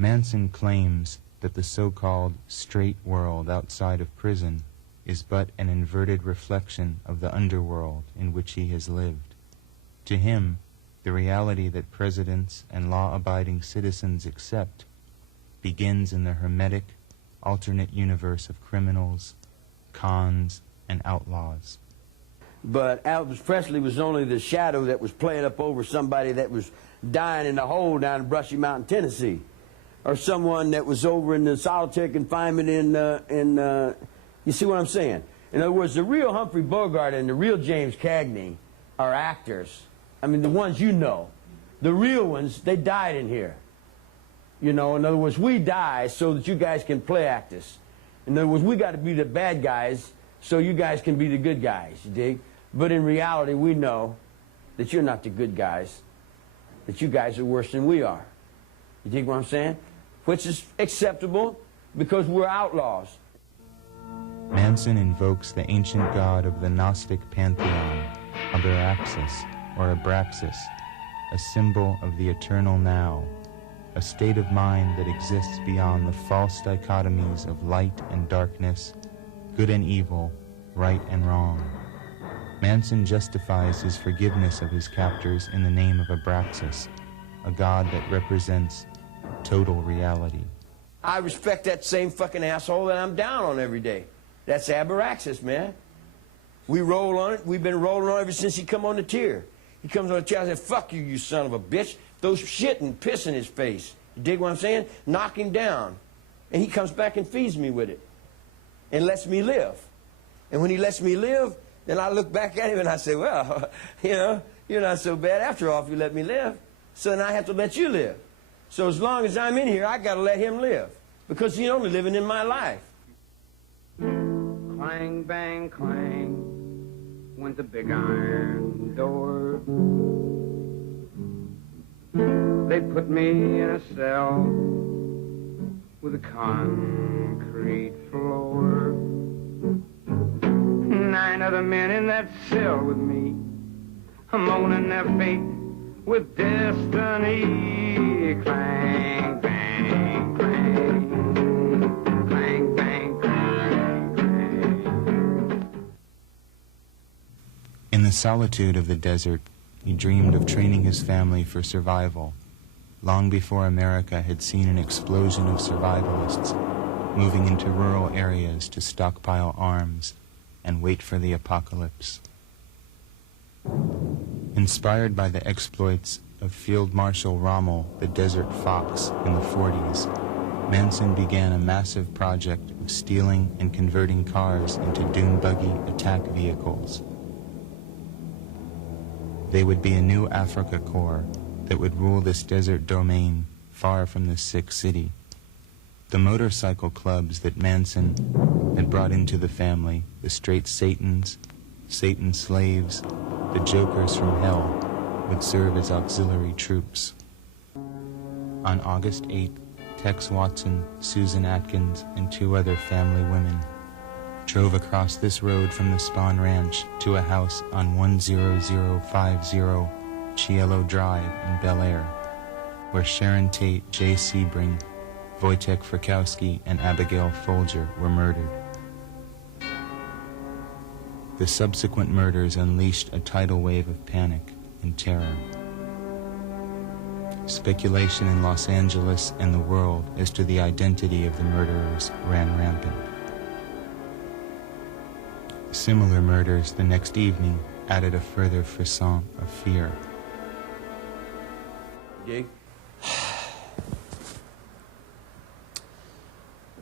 Manson claims that the so-called straight world outside of prison is but an inverted reflection of the underworld in which he has lived. To him, the reality that presidents and law-abiding citizens accept begins in the hermetic, alternate universe of criminals, cons, and outlaws. But Elvis Presley was only the shadow that was playing up over somebody that was dying in a hole down in Brushy Mountain, Tennessee, or someone that was over in the solitary confinement in you see what I'm saying? In other words, the real Humphrey Bogart and the real James Cagney are actors. I mean, the ones you know. The real ones, they died in here. You know, in other words, we die so that you guys can play actors. In other words, we got to be the bad guys so you guys can be the good guys, you dig? But in reality, we know that you're not the good guys, that you guys are worse than we are. You dig what I'm saying? Which is acceptable because we're outlaws. Manson invokes the ancient god of the Gnostic pantheon, Abraxas, or Abraxas, a symbol of the eternal now, a state of mind that exists beyond the false dichotomies of light and darkness, good and evil, right and wrong. Manson justifies his forgiveness of his captors in the name of Abraxas, a god that represents total reality. I respect that same fucking asshole that I'm down on every day. That's Abraxas, man. We roll on it. We've been rolling on it ever since he come on the tier. He comes on the tier, I said, fuck you, you son of a bitch. Those shit and piss in his face. You dig what I'm saying? Knock him down. And he comes back and feeds me with it. And lets me live. And when he lets me live, then I look back at him and I say, well, you know, you're not so bad after all if you let me live. So then I have to let you live. So as long as I'm in here, I got to let him live. Because he's only living in my life. Clang, bang, clang, went the big iron door. They put me in a cell with a concrete floor. 9 other men in that cell with me, moaning their fate with destiny. Clang, bang, clang, clang, bang, clang, clang. In the solitude of the desert, he dreamed of training his family for survival, long before America had seen an explosion of survivalists moving into rural areas to stockpile arms and wait for the apocalypse. Inspired by the exploits of Field Marshal Rommel, the Desert Fox, in the 40s, Manson began a massive project of stealing and converting cars into dune buggy attack vehicles. They would be a new Africa Corps that would rule this desert domain far from the sick city. The motorcycle clubs that Manson had brought into the family, the straight Satans, Satan's slaves, the jokers from hell, would serve as auxiliary troops. On August 8th, Tex Watson, Susan Atkins, and 2 other family women drove across this road from the Spawn Ranch to a house on 10050 Cielo Drive in Bel Air, where Sharon Tate, Jay Sebring, Wojtek Frykowski, and Abigail Folger were murdered. The subsequent murders unleashed a tidal wave of panic and terror. Speculation in Los Angeles and the world as to the identity of the murderers ran rampant. Similar murders the next evening added a further frisson of fear. Jake?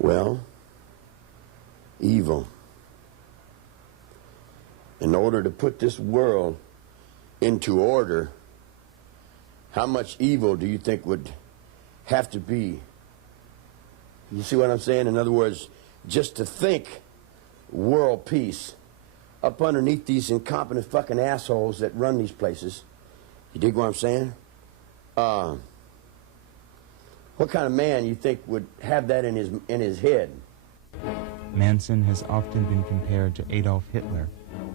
Well, evil. In order to put this world into order, how much evil do you think would have to be? You see what I'm saying? In other words, just to think world peace up underneath these incompetent fucking assholes that run these places. You dig what I'm saying? What kind of man you think would have that in his head? Manson has often been compared to Adolf Hitler,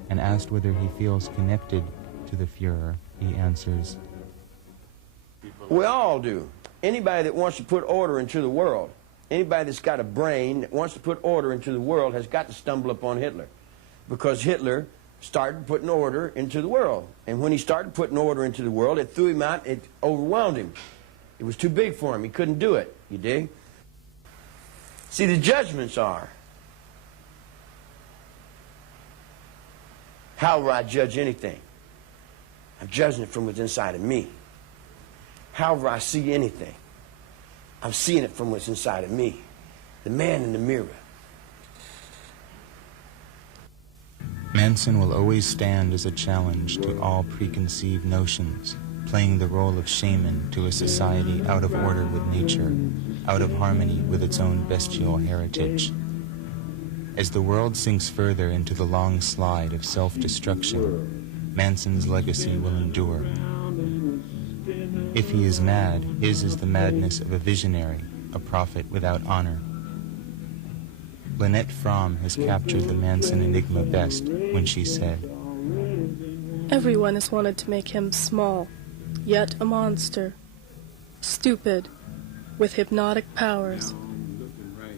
and asked whether he feels connected to the Fuhrer, he answers, We all do. Anybody that wants to put order into the world, anybody that's got a brain that wants to put order into the world has got to stumble upon Hitler. Because Hitler started putting order into the world. And when he started putting order into the world, it threw him out, it overwhelmed him. It was too big for him. He couldn't do it. You dig? See, the judgments are, how will I judge anything? I'm judging it from what's inside of me. How will I see anything? I'm seeing it from what's inside of me. The man in the mirror. Manson will always stand as a challenge to all preconceived notions, playing the role of shaman to a society out of order with nature, out of harmony with its own bestial heritage. As the world sinks further into the long slide of self-destruction, Manson's legacy will endure. If he is mad, his is the madness of a visionary, a prophet without honor. Lynette Fromm has captured the Manson enigma best when she said, "Everyone has wanted to make him small, yet a monster, stupid, with hypnotic powers,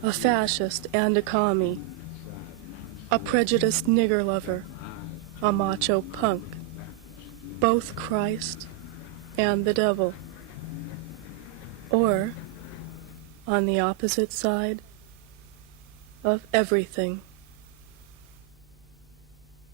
a fascist and a commie, a prejudiced nigger lover, a macho punk, both Christ and the devil. Or, on the opposite side, of everything."